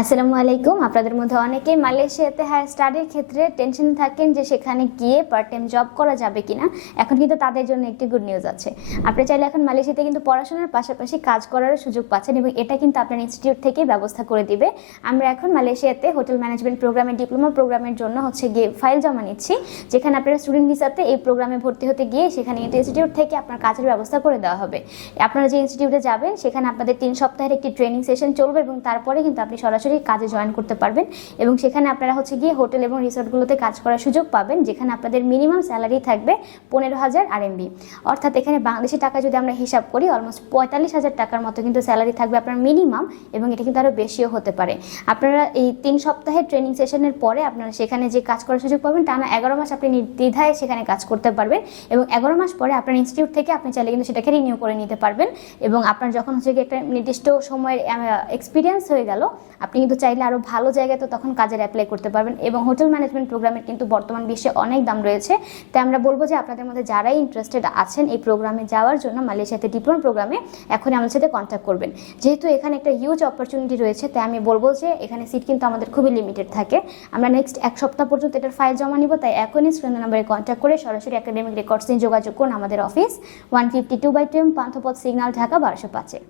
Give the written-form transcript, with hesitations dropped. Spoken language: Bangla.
আসসালামু আলাইকুম। আপনাদের মধ্যে অনেকেই মালয়েশিয়াতে হায়ার স্টাডির ক্ষেত্রে টেনশন থাকেন যে সেখানে গিয়ে পার্ট টাইম জব করা যাবে কিনা। এখন কিন্তু তাদের জন্য একটি গুড নিউজ আছে। আপনি চাইলে এখন মালয়েশিয়াতে কিন্তু পড়াশোনার পাশাপাশি কাজ করারও সুযোগ পাচ্ছেন এবং এটা কিন্তু আপনার ইনস্টিটিউট থেকেই ব্যবস্থা করে দিবে। আমরা এখন মালয়েশিয়াতে হোটেল ম্যানেজমেন্ট প্রোগ্রামের ডিপ্লোমা প্রোগ্রামের জন্য গিয়ে ফাইল জমা নিচ্ছি, যেখানে আপনারা স্টুডেন্ট ভিসাতে এই প্রোগ্রামে ভর্তি হতে গিয়ে সেখানে কিন্তু ইনস্টিটিউট থেকে আপনার কাজের ব্যবস্থা করে দেওয়া হবে। আপনারা যে ইনস্টিটিউটে যাবেন সেখানে আপনাদের 3 সপ্তাহের একটি ট্রেনিং সেশন চলবে এবং তারপরে কিন্তু আপনি সরাসরি কাজে জয়েন করতে পারবেন এবং সেখানে আপনারা গিয়ে হোটেল এবং রিসোর্টগুলোতে কাজ করার সুযোগ পাবেন, যেখানে আপনাদের মিনিমাম স্যালারি থাকবে 15,000 RMB। অর্থাৎ এখানে বাংলাদেশি টাকা যদি আমরা হিসাব করি অলমোস্ট 45,000 টাকার মতো কিন্তু স্যালারি থাকবে আপনার মিনিমাম, এবং এটা কিন্তু আরও বেশিও হতে পারে। আপনারা এই 3 সপ্তাহের ট্রেনিং সেশনের পরে আপনারা সেখানে যে কাজ করার সুযোগ পাবেন, টানা 11 মাস আপনি নির্দ্বিধায় সেখানে কাজ করতে পারবেন এবং 11 মাস পরে আপনার ইনস্টিটিউট থেকে আপনি চাইলে কিন্তু সেটাকে রিনিউ করে নিতে পারবেন। এবং আপনার যখন একটা নির্দিষ্ট সময়ের এক্সপিরিয়েন্স হয়ে গেল, আপনি কিন্তু চাইলে আরও ভালো জায়গায় তো তখন কাজের অ্যাপ্লাই করতে পারবেন। এবং হোটেল ম্যানেজমেন্ট প্রোগ্রামের কিন্তু বর্তমান বিশ্বে অনেক দাম রয়েছে, তাই আমরা বলবো যে আপনাদের মধ্যে যারাই ইন্টারেস্টেড আছেন এই প্রোগ্রামে যাওয়ার জন্য, মালয়েশিয়াতে ডিপ্লোমা প্রোগ্রামে, এখন আমাদের সাথে কন্ট্যাক্ট করবেন। যেহেতু এখানে একটা হিউজ অপরচুনিটি রয়েছে, তাই আমি বলবো যে এখানে সিট কিন্তু আমাদের খুবই লিমিটেড থাকে। আমরা নেক্সট 1 সপ্তাহ পর্যন্ত এটার ফাইল জমা নিব, তাই এখনই স্ক্রিনের নাম্বারে কন্ট্যাক্ট করে সরাসরি একাডেমিক রেকর্ডস নিয়ে যোগাযোগ করুন। আমাদের অফিস 152/2 পান্থপথ সিগন্যাল, ঢাকা 1205-এ।